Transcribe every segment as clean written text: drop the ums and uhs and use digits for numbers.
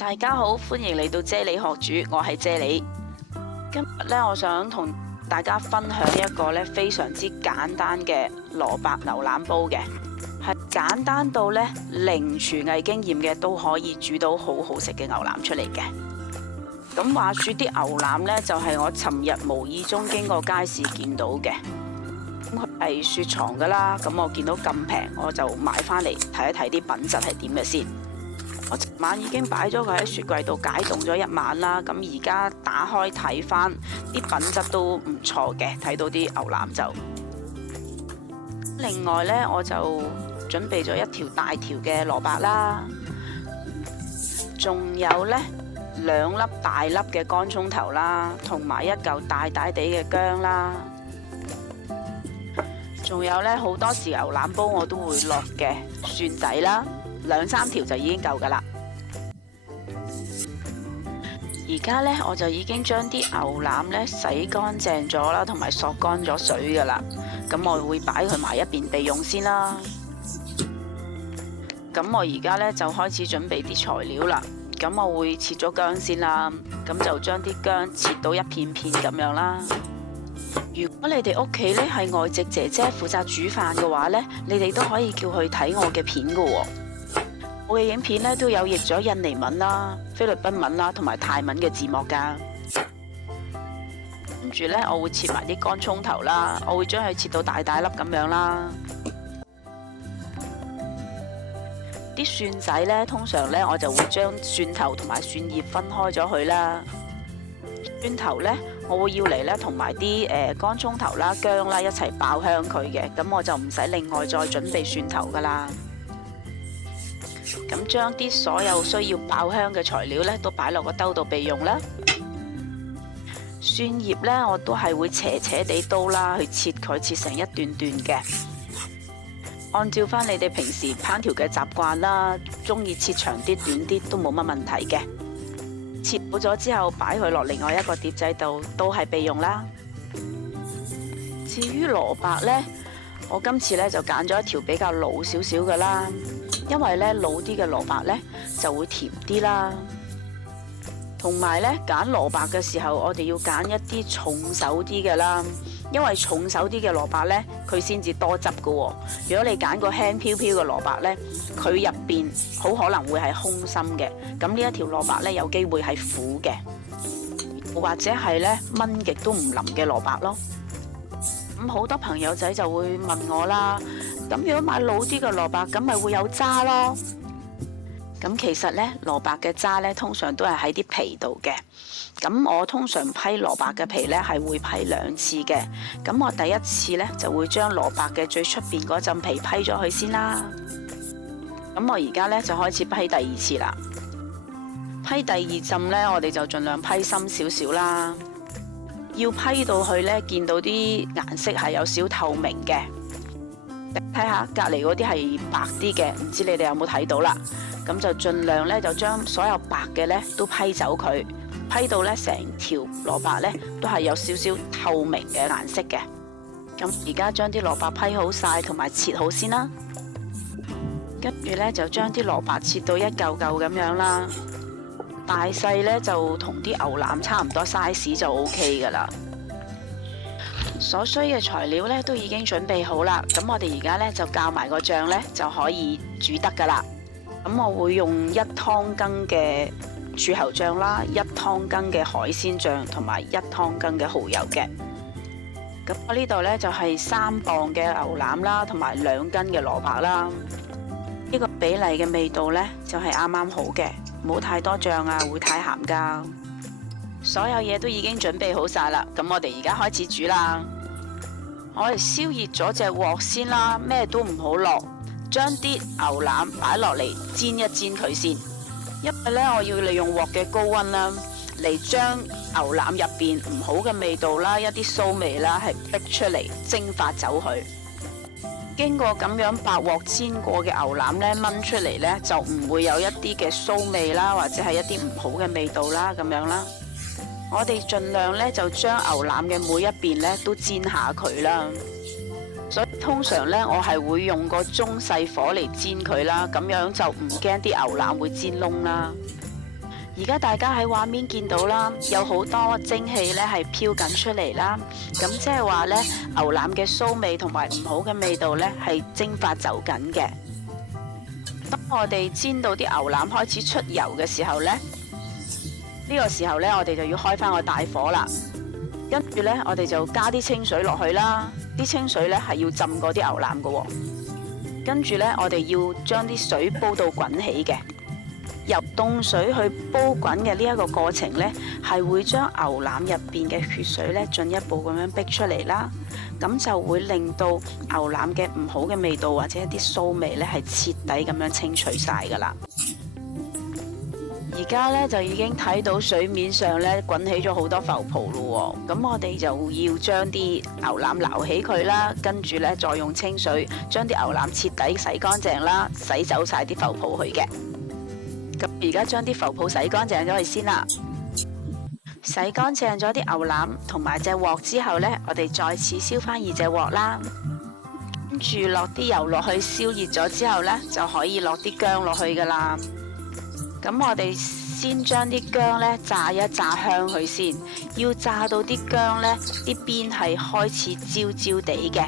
大家好，歡迎嚟到啫喱學煮，我係啫喱。今日咧，我想同大家分享一個咧非常之簡單嘅蘿蔔牛腩煲嘅，係簡單到咧零廚藝經驗嘅都可以煮到好好食嘅牛腩出嚟嘅。咁話說啲牛腩呢，就係我尋日無意中經過街市見到嘅，咁佢係雪藏噶啦，咁我見到咁平，我就買翻嚟睇一睇啲品質係點嘅先。我尋晚已經擺咗佢喺雪櫃度解凍咗一晚啦，咁而家打開睇翻，啲品質都唔錯嘅，睇到啲牛腩就。另外呢，我就準備咗一條大條嘅蘿蔔啦，仲有呢2粒大粒嘅乾葱頭啦，同埋一嚿大大地嘅薑啦，仲有呢好多時牛腩煲我都會落嘅蒜仔啦，2-3條就已經夠噶啦。而家呢，我就已經將啲牛腩呢洗乾淨咗啦，同埋索乾咗水噶啦。咁我會擺佢埋一邊備用先啦。咁我而家呢，就開始準備啲材料啦。咁我會切咗薑先啦，咁就將啲薑切到一片片咁樣啦。如果你哋屋企呢係外籍姐姐負責煮飯嘅話呢，你哋都可以叫佢睇我嘅片噶喎。我嘅影片呢都有譯咗印尼文啦、菲律賓文啦同埋泰文嘅字幕噶。跟住呢，我會切埋啲乾葱頭啦，我會將佢切到大大粒咁樣啦。啲蒜仔呢，通常呢，我就會將蒜頭同埋蒜葉分開咗佢啦。蒜頭呢，我會要嚟呢，同埋啲乾葱頭啦、薑啦一齊爆香佢嘅，咁我就唔使另外再準備蒜頭噶啦。咁將啲所有需要爆香嘅材料呢，都擺落個兜度備用啦。蒜葉呢，我都係會斜斜地刀啦去切佢，切成一段段嘅。按照翻你哋平時烹調嘅習慣啦，中意切長啲、短啲都冇乜問題嘅。切好咗之後，擺佢落另外一個碟仔度，都係備用啦。至於蘿蔔呢，我今次呢就揀咗一條比較老少少嘅啦，因為呢老啲嘅蘿蔔呢就會甜啲啦。同埋呢揀蘿蔔嘅時候，我哋要揀一啲重手啲嘅啦。因為重手啲嘅蘿蔔呢，佢先至多汁㗎喎。如果你揀個輕飄飄嘅蘿蔔呢，佢入邊好可能會係空心嘅。咁呢一條蘿蔔呢，有機會係苦嘅，或者係呢炆極都唔腍嘅蘿蔔咯。咁好多朋友仔就會問我啦，咁如果買老啲嘅蘿蔔，咁咪會有渣咯？咁其實呢，蘿蔔嘅渣呢，通常都係喺啲皮度嘅。咁我通常批蘿蔔嘅皮呢，係會批2次嘅。咁我第一次呢，就會將蘿蔔嘅最出邊嗰陣皮批咗佢先啦。咁我而家呢，就開始批第2次啦。批第2陣呢，我哋就盡量批深少少啦。要批到去呢，見到啲顏色係有少透明嘅。睇下隔離嗰啲係白啲嘅，唔知你哋有冇睇到啦？咁就盡量呢，就將所有白嘅呢都批走佢，批到呢成條蘿蔔呢都係有少少透明嘅顏色嘅。咁而家將啲蘿蔔批好晒同埋切好先啦，跟住呢，就將啲蘿蔔切到一嚿嚿咁樣啦，大細呢，就同啲牛腩差唔多 size 就 OK 噶啦。所需嘅材料呢都已經準備好啦，咁我哋而家呢，就校埋個醬呢，就可以煮得噶啦。咁我會用1湯羹嘅柱侯醬啦，1湯羹嘅海鮮醬同埋1湯羹嘅蠔油嘅。咁我呢度呢，就係3磅嘅牛腩啦，同埋2斤嘅蘿蔔啦。呢個比例嘅味道呢，就係啱啱好嘅，唔好太多醬啊，會太鹹噶。所有嘢都已經準備好晒啦，咁我哋而家開始煮啦。我哋燒熱咗隻鑊先啦，咩都唔好落，將啲牛腩擺落嚟煎一煎佢先。因為呢，我要利用鑊嘅高溫啦，嚟將牛腩入邊唔好嘅味道啦、一啲臊味啦，係逼出嚟蒸發走佢。經過咁樣白鑊煎過嘅牛腩呢，炆出嚟呢，就唔會有一啲嘅臊味啦，或者係一啲唔好嘅味道啦，咁樣啦。我哋盡量呢，就將牛腩嘅每一邊呢都煎下佢啦。所以通常呢，我係會用個中細火嚟煎佢啦，咁樣就唔驚啲牛腩會煎燶啦。而家大家喺畫面見到啦，有好多蒸汽咧係飄緊出嚟啦。咁即係話咧，牛腩嘅臊味同埋唔好嘅味道咧係蒸發走緊嘅。當我哋煎到啲牛腩開始出油嘅時候咧，呢個時候咧我哋就要開翻個大火啦。跟住咧，我哋就加啲清水落去啦。啲清水咧係要浸過啲牛腩㗎喎。跟住咧，我哋要將啲水煲到滾起嘅。由凍水去煲滾嘅呢一個過程呢，係會將牛腩入邊嘅血水呢進一步咁樣逼出嚟啦。咁就會令到牛腩嘅唔好嘅味道或者一啲臊味呢係徹底咁樣清除晒噶啦。而家呢，就已經睇到水面上呢滾起咗好多浮泡咯。咁我哋就要將啲牛腩撈起佢啦，跟住呢，再用清水將啲牛腩徹底洗乾淨啦，洗走晒啲浮泡去嘅。咁而家將啲浮泡洗乾淨咗佢先啦。洗乾淨咗啲牛腩同埋隻鑊之後呢，我哋再次燒翻熱隻鑊啦。跟住落啲油落去燒熱咗之後呢，就可以落啲薑落去噶啦。咁我哋先將啲薑呢炸一炸香佢先，要炸到啲薑呢啲邊係開始焦焦地嘅。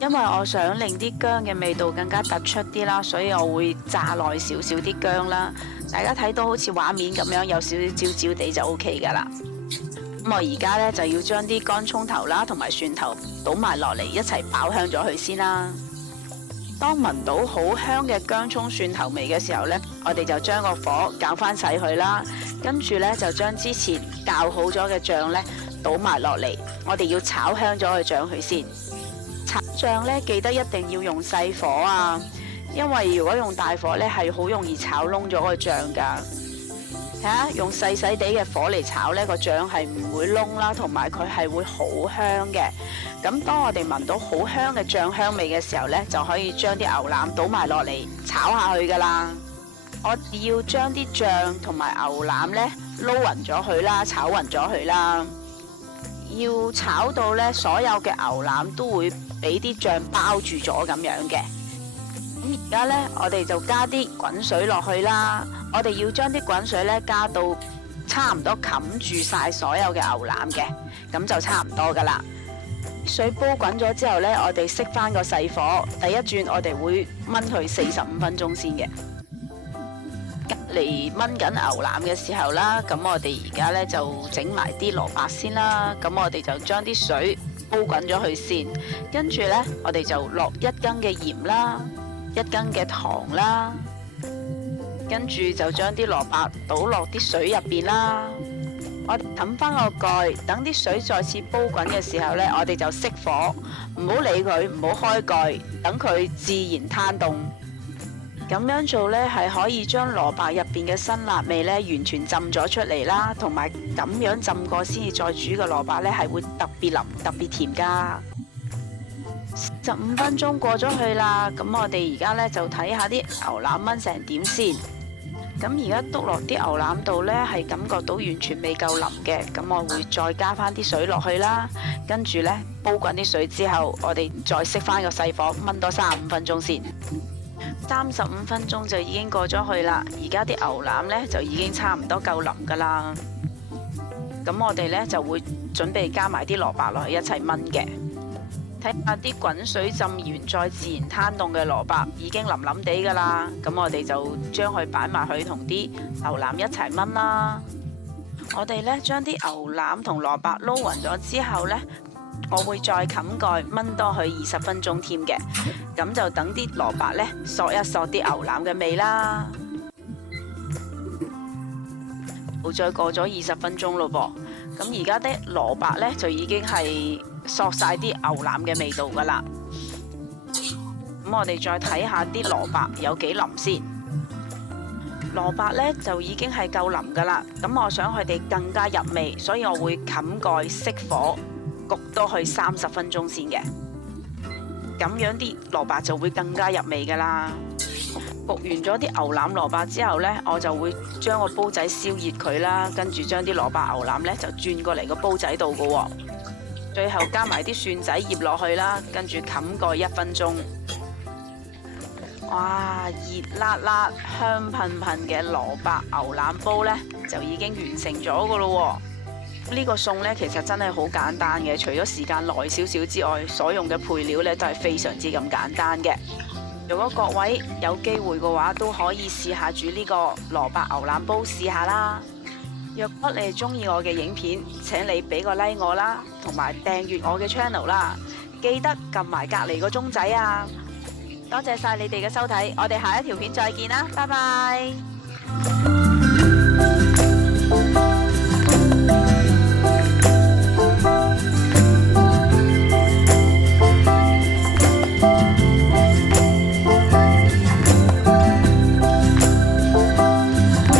因為我想令啲薑嘅味道更加突出啲啦，所以我會炸耐少少啲薑啦。大家睇到好似畫面咁樣有少少焦焦地就 OK 噶啦。咁我而家呢，就要將啲乾葱頭啦同埋蒜頭倒埋落嚟一齊爆香咗佢先啦。當聞到好香嘅薑葱蒜頭味嘅時候呢，我哋就將個火較翻細佢啦。跟住呢，就將之前較好咗嘅醬呢倒埋落嚟，我哋要炒香咗個醬佢先。炒醬呢，記得一定要用細火啊，因為如果用大火呢，係好容易炒燶咗個醬噶。睇下用細細地嘅火嚟炒呢，個醬係唔會燶啦，同埋佢係會好香嘅。咁當我哋聞到好香嘅醬香味嘅時候呢，就可以將啲牛腩倒埋落嚟炒下去噶啦。我要將啲醬同埋牛腩呢撈勻咗佢啦，炒勻咗佢啦。要炒到呢所有嘅牛腩都會俾啲醬包住咗咁樣嘅。咁而家呢，我哋就加啲滾水落去啦。我哋要將啲滾水呢加到差唔多冚住晒所有嘅牛腩嘅，咁就差唔多噶啦。水煲滾咗之後呢，我哋熄翻個細火，第一轉我哋會燜佢45分鐘先嘅。嚟燜緊牛腩嘅時候啦，咁我哋而家呢就整埋啲蘿蔔先啦。咁我哋就將啲水煲滾咗佢先，跟住呢，我哋就落1羹嘅鹽啦，1羹嘅糖啦，跟住就將啲蘿蔔倒落啲水入邊啦。我哋冚翻個蓋，等啲水再次煲滾嘅時候呢，我哋就熄火，唔好理佢，唔好開蓋，等佢自然攤凍。咁樣做呢，係可以將蘿蔔入邊嘅辛辣味呢完全浸咗出嚟啦，同埋咁樣浸過先至再煮嘅蘿蔔呢，係會特別腍、特別甜噶。15分鐘過咗去啦，咁我哋而家呢，就睇下啲牛腩炆成點先。咁而家篤落啲牛腩度呢，係感覺到完全未夠腍嘅，咁我會再加翻啲水落去啦。跟住呢，煲滾啲水之後，我哋再熄翻個細火炆多35分鐘先。35分鐘就已經過咗去啦，而家啲牛腩呢，就已經差唔多夠腍噶啦。咁我哋呢，就會準備加埋啲蘿蔔落去一齊炆嘅。睇下啲滾水浸完再自然攤凍嘅蘿蔔已經腍腍地噶啦，咁我哋就將佢擺埋去同啲牛腩一齊炆啦。我哋呢，將啲牛腩同蘿蔔撈勻咗之後呢，我會再冚蓋炆多佢20分鐘添嘅，咁就等啲蘿蔔呢索一索啲牛腩嘅味啦。好，再過咗20分鐘咯噃，咁而家啲蘿蔔呢，就已經係索晒啲牛腩嘅味道噶啦。咁我哋再睇下啲蘿蔔有幾腍先。蘿蔔呢，就已經係夠腍噶啦，咁我想佢哋更加入味，所以我會冚蓋熄火焗多去30分鐘先嘅，咁樣啲蘿蔔就會更加入味噶啦。焗完咗啲牛腩蘿蔔之後呢，我就會將個煲仔燒熱佢啦，跟住將啲蘿蔔牛腩呢就轉過嚟個煲仔度噶喎。最後加埋啲蒜仔葉落去啦，跟住冚蓋1分鐘。哇！熱辣辣、香噴噴嘅蘿蔔牛腩煲呢，就已經完成咗噶咯。呢個餸呢，其實真係好簡單嘅，除咗時間耐少少之外，所用嘅配料呢都係非常之咁簡單嘅。如果各位有機會嘅話，都可以試下煮呢個蘿蔔牛腩煲試下啦。若果你係中意我嘅影片，請你俾個 like 我啦，同埋訂閱我嘅 channel 啦，記得撳埋隔籬個鐘仔啊！多謝晒你哋嘅收睇，我哋下一條片再見啦，拜拜。